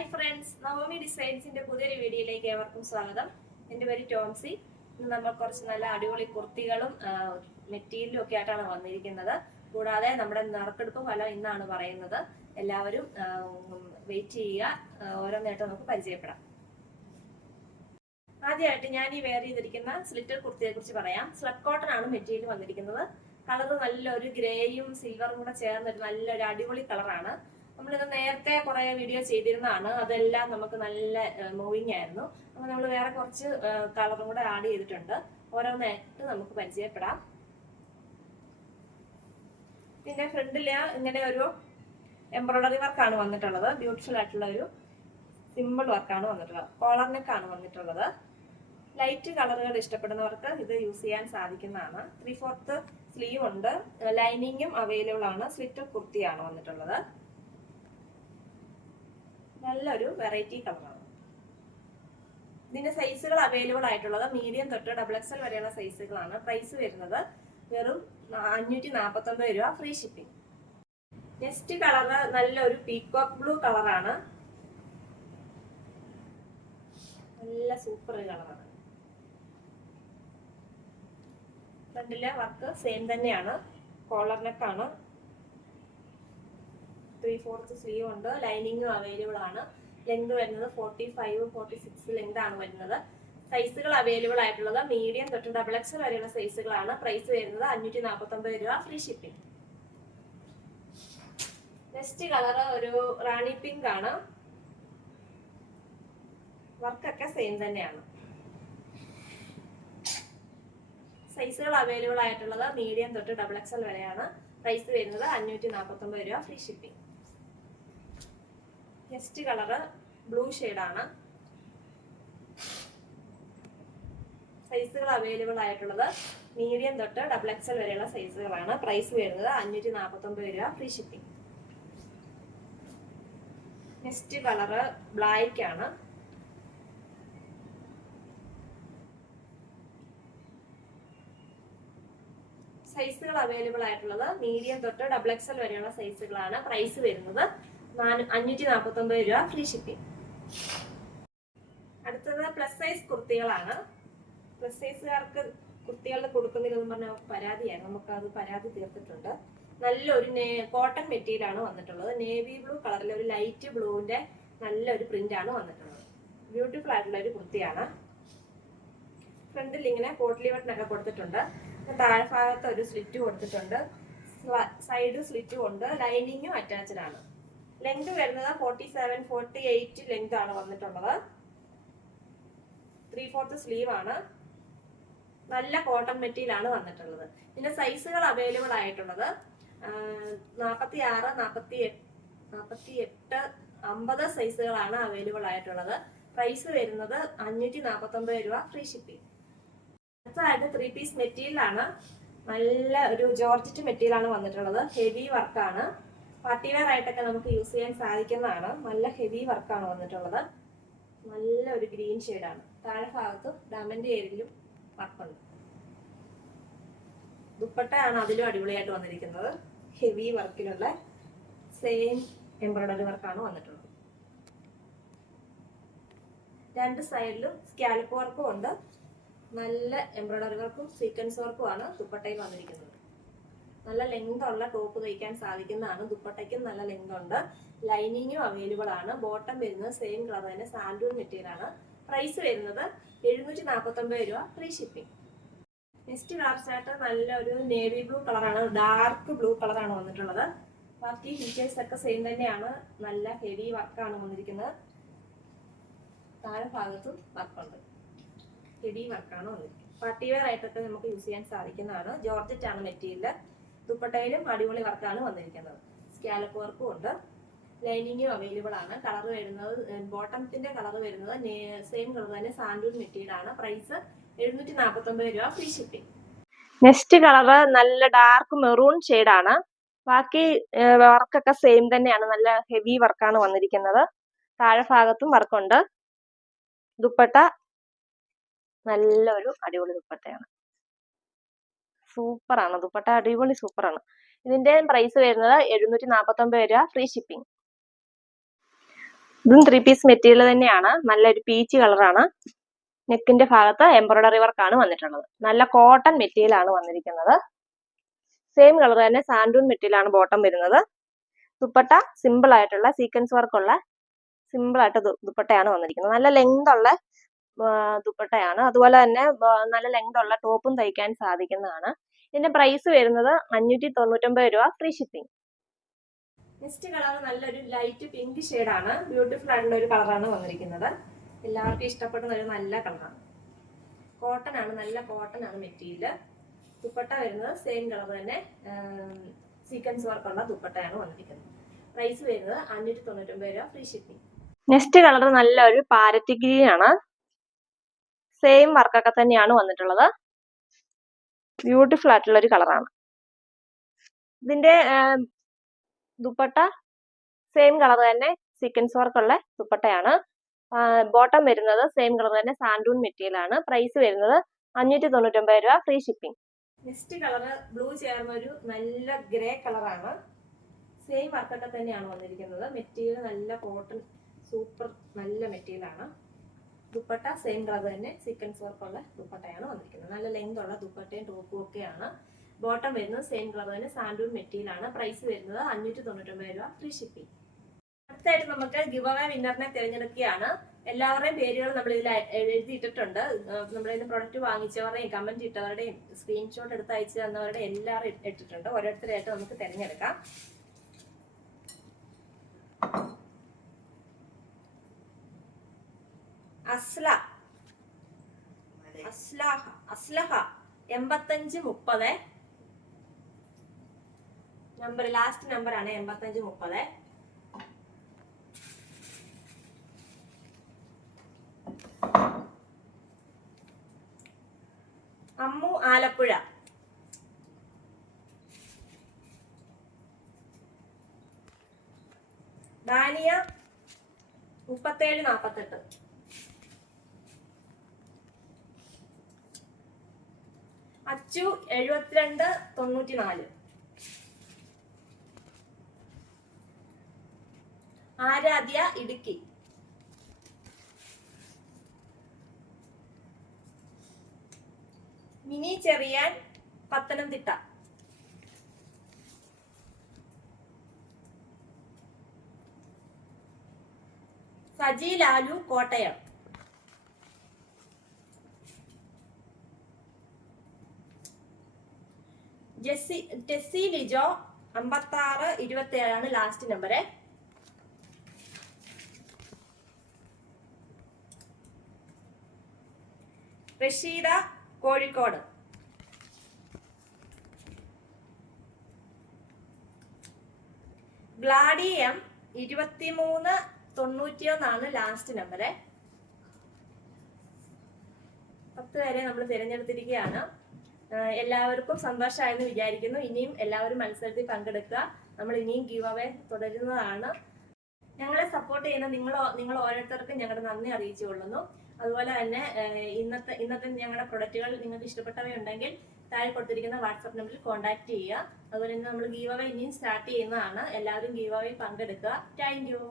Hi friends, Navami ഡിസൈൻസിന്റെ പുതിയൊരു വീഡിയോയിലേക്ക് ഏവർക്കും സ്വാഗതം. എൻ്റെ പേര് ടോംസി. ഇന്ന് നമ്മൾ കുറച്ച് നല്ല അടിപൊളി കുർത്തികളും മെറ്റീരിയലും ഒക്കെ ആയിട്ടാണ് വന്നിരിക്കുന്നത്. കൂടാതെ നമ്മുടെ നറുക്കെടുപ്പ് ഫലം ഇന്നാണ് പറയുന്നത്. എല്ലാവരും വെയിറ്റ് ചെയ്യുക. ഓരോന്നായിട്ട് നമുക്ക് പരിചയപ്പെടാം. ആദ്യമായിട്ട് ഞാൻ ഈ വെയർ ചെയ്തിരിക്കുന്ന സ്ലിറ്റർ കുർത്തിയെ കുറിച്ച് പറയാം. സ്ലബ് കോട്ടൺ ആണ് മെറ്റീരിയൽ വന്നിരിക്കുന്നത്. കളർ നല്ലൊരു ഗ്രേയും സിൽവറും കൂടെ ചേർന്നൊരു നല്ലൊരു അടിപൊളി കളറാണ്. നമ്മളിത് നേരത്തെ കുറെ വീഡിയോ ചെയ്തിരുന്നതാണ്. അതെല്ലാം നമുക്ക് നല്ല മൂവിങ് ആയിരുന്നു. അപ്പോൾ നമ്മൾ വേറെ കുറച്ച് കളറും കൂടെ ആഡ് ചെയ്തിട്ടുണ്ട്. ഓരോന്നായിട്ട് നമുക്ക് പരിചയപ്പെടാം. പിന്നെ ഫ്രണ്ടില് ഇങ്ങനെ ഒരു എംബ്രോയിഡറി വർക്കാണ് വന്നിട്ടുള്ളത്. ബ്യൂട്ടിഫുൾ ആയിട്ടുള്ള ഒരു സിമ്പിൾ വർക്കാണ് വന്നിട്ടുള്ളത്. കോളർ നെക്കാണ് വന്നിട്ടുള്ളത്. ലൈറ്റ് കളറുകൾ ഇഷ്ടപ്പെടുന്നവർക്ക് ഇത് യൂസ് ചെയ്യാൻ സാധിക്കുന്നതാണ്. 3/4 സ്ലീവ് ഉണ്ട്. ലൈനിങ്ങും അവൈലബിൾ ആണ്. സ്ലിറ്റർ കുർത്തിയാണ് വന്നിട്ടുള്ളത്. നല്ലൊരു വെറൈറ്റി കളറാണ്. ഇതിന്റെ സൈസുകൾ അവൈലബിൾ ആയിട്ടുള്ളത് മീഡിയം തൊട്ട് XXL വരെയുള്ള സൈസുകളാണ്. പ്രൈസ് വരുന്നത് വെറും 549 രൂപ, ഫ്രീ ഷിപ്പിംഗ്. നെക്സ്റ്റ് കളർ നല്ലൊരു പീകോക്ക് ബ്ലൂ കളറാണ്. നല്ല സൂപ്പർ കളറാണ്. ഫ്രണ്ടിലെ വർക്ക് സെയിം തന്നെയാണ്. കോളർ നെക്കാണ്. 3/4 സ്ലീവ് ഉണ്ട്. ലൈനിങ്ങും അവൈലബിൾ ആണ്. ലെങ്ത് വരുന്നത് 45-46 ലെങ്ത് ആണ് വരുന്നത്. സൈസുകൾ അവൈലബിൾ ആയിട്ടുള്ളത് മീഡിയം തൊട്ട് XXL വരെയുള്ള സൈസുകളാണ്. പ്രൈസ് വരുന്നത് 549 രൂപ, ഫ്രീ ഷിപ്പിംഗ്. നെക്സ്റ്റ് കളർ ഒരു റാണി പിങ്ക് ആണ്. വർക്കൊക്കെ സെയിം തന്നെയാണ്. സൈസുകൾ അവൈലബിൾ ആയിട്ടുള്ളത് മീഡിയം തൊട്ട് XXL വരെയാണ്. പ്രൈസ് വരുന്നത് 549 രൂപ, free shipping. Next colour blue ഷെയ്ഡാണ്. സൈസുകൾ അവൈലബിൾ ആയിട്ടുള്ളത് മീഡിയം തൊട്ട് XXL വരെയുള്ള സൈസുകളാണ്. പ്രൈസ് വരുന്നത് 549 രൂപ, free shipping. Next colour black ആണ്. സൈസുകൾ അവൈലബിൾ ആയിട്ടുള്ളത് മീഡിയം തൊട്ട് XXL വരെയുള്ള സൈസുകളാണ്. പ്രൈസ് വരുന്നത് 549 രൂപ, ഫ്രീ ഷിപ്പിംഗ്. അടുത്തത് പ്ലസ് സൈസ് കുർത്തികളാണ്. പ്ലസ് സൈസുകാർക്ക് കുർത്തികൾ കൊടുക്കുന്നില്ലെന്ന് പറഞ്ഞ പരാതിയാണ്. നമുക്ക് അത് പരാതി തീർത്തിട്ടുണ്ട്. നല്ലൊരു കോട്ടൺ മെറ്റീരിയൽ ആണ് വന്നിട്ടുള്ളത്. നേവി ബ്ലൂ കളറിലെ ഒരു ലൈറ്റ് ബ്ലൂവിന്റെ നല്ലൊരു പ്രിന്റ് ആണ് വന്നിട്ടുള്ളത്. ബ്യൂട്ടിഫുൾ ആയിട്ടുള്ള ഒരു കുർത്തിയാണ്. ഫ്രണ്ടിൽ ഇങ്ങനെ പോട്ട്ലി ബട്ടണൊക്കെ കൊടുത്തിട്ടുണ്ട്. താഴ്ഭാഗത്ത് ഒരു സ്ലിറ്റ് കൊടുത്തിട്ടുണ്ട്. സൈഡ് സ്ലിറ്റും ഉണ്ട്. ലൈനിങ്ങും അറ്റാച്ച്ഡ് ആണ്. ലെങ്ത് വരുന്നത് 47-48 ലെങ്ത് ആണ് വന്നിട്ടുള്ളത്. 3/4 സ്ലീവ് ആണ്. നല്ല കോട്ടൺ മെറ്റീരിയൽ ആണ് വന്നിട്ടുള്ളത്. ഇതിന്റെ സൈസുകൾ അവൈലബിൾ ആയിട്ടുള്ളത് 46, 48, 50 സൈസുകളാണ് അവൈലബിൾ ആയിട്ടുള്ളത്. പ്രൈസ് വരുന്നത് 549 രൂപ, ഫ്രീ ഷിപ്പിംഗ്. അടുത്തതായിട്ട് 3 പീസ് മെറ്റീരിയൽ ആണ്. നല്ല ഒരു ജോർജറ്റ് മെറ്റീരിയൽ ആണ് വന്നിട്ടുള്ളത്. ഹെവി വർക്കാണ്. പാർട്ടി വെയർ ആയിട്ടൊക്കെ നമുക്ക് യൂസ് ചെയ്യാൻ സാധിക്കുന്നതാണ്. നല്ല ഹെവി വർക്കാണ് വന്നിട്ടുള്ളത്. നല്ല ഒരു ഗ്രീൻ ഷെയ്ഡാണ്. താഴെ ഭാഗത്ത് ഡയമണ്ട് ഏരിയയിലും വർക്കുണ്ട്. ദുപ്പട്ടയാണ് അതിലും അടിപൊളിയായിട്ട് വന്നിരിക്കുന്നത്. ഹെവി വർക്കിലുള്ള സെയിം എംബ്രോയിഡറി വർക്കാണ് വന്നിട്ടുള്ളത്. രണ്ട് സൈഡിലും സ്കാലപ്പ് വർക്കും ഉണ്ട്. നല്ല എംബ്രോയിഡറി വർക്കും സീക്വൻസ് വർക്കും ആണ് ദുപ്പട്ടയിൽ വന്നിരിക്കുന്നത്. നല്ല ലെങ്ത് ഉള്ള ടോപ്പ് തയ്ക്കാൻ സാധിക്കുന്നതാണ്. ദുപ്പട്ടയ്ക്കും നല്ല ലെങ്ത് ഉണ്ട്. ലൈനിങ്ങും അവൈലബിൾ ആണ്. ബോട്ടം വരുന്നത് സെയിം കളർ തന്നെ, സാൻഡൂൺ മെറ്റീരിയൽ ആണ്. പ്രൈസ് വരുന്നത് 749 രൂപ, free shipping. Next colour chart നല്ലൊരു നേവി ബ്ലൂ കളറാണ്. ഡാർക്ക് ബ്ലൂ കളറാണ് വന്നിട്ടുള്ളത്. ബാക്കി ഫീച്ചേഴ്സ് ഒക്കെ സെയിം തന്നെയാണ്. നല്ല ഹെവി വർക്കാണ് വന്നിരിക്കുന്നത്. താഴെ ഭാഗത്തും വർക്കുണ്ട്. ഹെവി വർക്കാണ് വന്നിരിക്കുന്നത്. പാർട്ടി വെയർ ആയിട്ടൊക്കെ നമുക്ക് യൂസ് ചെയ്യാൻ സാധിക്കുന്നതാണ്. ജോർജറ്റ് ആണ് മെറ്റീരിയൽ. ദുപ്പട്ടയിലും അടിപൊളി വർക്കാണ് വന്നിരിക്കുന്നത്. സ്കാലപ്പ് വർക്കും ഉണ്ട്. ലൈനിങ്ങും അവൈലബിൾ ആണ്. കളർ വരുന്നത് ബോട്ടത്തിന്റെ കളർ വരുന്നത് സെയിം കളർ തന്നെ, സാൻഡൂൺ മെറ്റീരിയൽ ആണ്. പ്രൈസ് 749 രൂപ, ഫ്രീ ഷിപ്പിംഗ്. നെക്സ്റ്റ് കളർ നല്ല ഡാർക്ക് മെറൂൺ ഷെയ്ഡാണ്. ബാക്കി വർക്കൊക്കെ സെയിം തന്നെയാണ്. നല്ല ഹെവി വർക്കാണ് വന്നിരിക്കുന്നത്. താഴെ ഭാഗത്തും വർക്കുണ്ട്. ദുപ്പട്ട നല്ലൊരു അടിപൊളി ദുപ്പട്ടയാണ്. സൂപ്പറാണ് ദുപ്പട്ട, അടിപൊളി സൂപ്പറാണ്. ഇതിന്റെ പ്രൈസ് വരുന്നത് 749 രൂപ, ഫ്രീ ഷിപ്പിംഗ്. ഇതും 3 പീസ് മെറ്റീരിയൽ തന്നെയാണ്. നല്ലൊരു പീച്ച് കളറാണ്. നെക്കിന്റെ ഭാഗത്ത് എംബ്രോയിഡറി വർക്കാണ് വന്നിട്ടുള്ളത്. നല്ല കോട്ടൺ മെറ്റീരിയൽ ആണ് വന്നിരിക്കുന്നത്. സെയിം കളർ തന്നെ സാൻഡൂൺ മെറ്റീരിയൽ ആണ് ബോട്ടം വരുന്നത്. ദുപ്പട്ട സിമ്പിൾ ആയിട്ടുള്ള സീക്വൻസ് വർക്കുള്ള സിമ്പിൾ ആയിട്ട് ദുപ്പട്ടയാണ് വന്നിരിക്കുന്നത്. നല്ല ലെങ്ത് ഉള്ള ദുപ്പട്ടയാണ്. അതുപോലെ തന്നെ നല്ല ലെങ്ത് ഉള്ള ടോപ്പും തയ്ക്കാൻ സാധിക്കുന്നതാണ്. ഇതിന്റെ പ്രൈസ് വരുന്നത് 599 രൂപ, ഫ്രീ ഷിപ്പിംഗ്. നെക്സ്റ്റ് കളർ നല്ലൊരു ലൈറ്റ് പിങ്ക് ഷെയ്ഡാണ്. ബ്യൂട്ടിഫുൾ ആയിട്ടുള്ള ഒരു കളറാണ് വന്നിരിക്കുന്നത്. എല്ലാവർക്കും ഇഷ്ടപ്പെടുന്ന ഒരു നല്ല കളറാണ്. കോട്ടൺ ആണ്, നല്ല കോട്ടൺ ആണ് മെറ്റീരിയൽ. ദുപ്പട്ട വരുന്നത് സെയിം കളർ തന്നെ സീക്വൻസ് വർക്കുള്ള ദുപ്പട്ടയാണ് വന്നിരിക്കുന്നത്. പ്രൈസ് വരുന്നത് 599 രൂപ, ഫ്രീ ഷിപ്പിംഗ്. നെക്സ്റ്റ് കളർ നല്ലൊരു പാരറ്റ് ഗ്രീൻ ആണ്. സെയിം വർക്കൊക്കെ തന്നെയാണ് വന്നിട്ടുള്ളത്. ബ്യൂട്ടിഫുൾ ആയിട്ടുള്ള ഒരു കളറാണ്. ഇതിന്റെ ദുപ്പട്ട സെയിം കളർ തന്നെ സീക്വൻസ് വർക്കുള്ള ദുപ്പട്ടയാണ്. ബോട്ടം വരുന്നത് സെയിം കളർ തന്നെ സാൻഡൂൺ മെറ്റീരിയൽ ആണ്. പ്രൈസ് വരുന്നത് 599 രൂപ, free shipping. Next colour blue ചേർന്ന ഒരു നല്ല ഗ്രേ കളറാണ്. സെയിം വർക്കൊക്കെ തന്നെയാണ് വന്നിരിക്കുന്നത്. മെറ്റീരിയൽ നല്ല കോട്ടൺ സൂപ്പർ നല്ല മെറ്റീരിയൽ ആണ്. ദുപ്പട്ട സെയിം കളർ തന്നെ സീക്വൻസ് വർക്കുള്ള ദുപ്പട്ടയാണ് വന്നിരിക്കുന്നത്. നല്ല ലെങ്ത് ഉള്ള ദുപ്പട്ടയും ടോപ്പും ഒക്കെയാണ്. ബോട്ടം വരുന്നത് സെയിം കളർ തന്നെ സാൻഡൂൺ മെറ്റീരിയൽ ആണ്. പ്രൈസ് വരുന്നത് 599 രൂപ, ഫ്രീ ഷിപ്പിംഗ്. അടുത്തായിട്ട് നമുക്ക് ഗിവ് അവേ വിന്നറിനെ തിരഞ്ഞെടുക്കുകയാണ്. എല്ലാവരുടെയും പേരുകൾ നമ്മൾ ഇതിൽ എഴുതിയിട്ടിട്ടുണ്ട്. നമ്മളിതിന്റെ പ്രൊഡക്റ്റ് വാങ്ങിച്ചവരുടെയും കമന്റ് ഇട്ടവരുടെയും സ്ക്രീൻഷോട്ട് എടുത്ത് അയച്ചു തന്നവരുടെ എല്ലാവരും ഇട്ടിട്ടുണ്ട്. ഓരോരുത്തരായിട്ട് നമുക്ക് തിരഞ്ഞെടുക്കാം. അസ്ലഹ 8530 നമ്പർ, ലാസ്റ്റ് നമ്പർ ആണ് 8530. Ammu Alappuzha. Daniya 3748. Achu 7294. Aaradhya Idukki. Mini Cherian Pathanamthitta. Saji Lalu Kottayam. Tessy Lijo 5627 last number. Rasheeda Kozhikode. Gladi M 2391 last number. 10 പേരെ നമ്മൾ തിരഞ്ഞെടുത്തിരിക്കുകയാണ്. എല്ലാവർക്കും സന്തോഷമായെന്ന് വിചാരിക്കുന്നു. ഇനിയും എല്ലാവരും മത്സരത്തിൽ പങ്കെടുക്കുക. നമ്മൾ ഇനിയും ഗീവ് അവേ തുടരുന്നതാണ്. ഞങ്ങളെ സപ്പോർട്ട് ചെയ്യുന്ന നിങ്ങൾ ഓരോരുത്തർക്കും ഞങ്ങളുടെ നന്ദി അറിയിച്ചു കൊള്ളുന്നു. അതുപോലെ തന്നെ ഇന്നത്തെ ഞങ്ങളുടെ പ്രൊഡക്റ്റുകൾ നിങ്ങൾക്ക് ഇഷ്ടപ്പെട്ടവയുണ്ടെങ്കിൽ താഴെ കൊടുത്തിരിക്കുന്ന വാട്സാപ്പ് നമ്പറിൽ കോൺടാക്ട് ചെയ്യുക. അതുപോലെ തന്നെ നമ്മൾ ഗീവ് അവേ ഇനിയും സ്റ്റാർട്ട് ചെയ്യുന്നതാണ്. എല്ലാവരും ഗീവ് അവേ പങ്കെടുക്കുക. Thank you.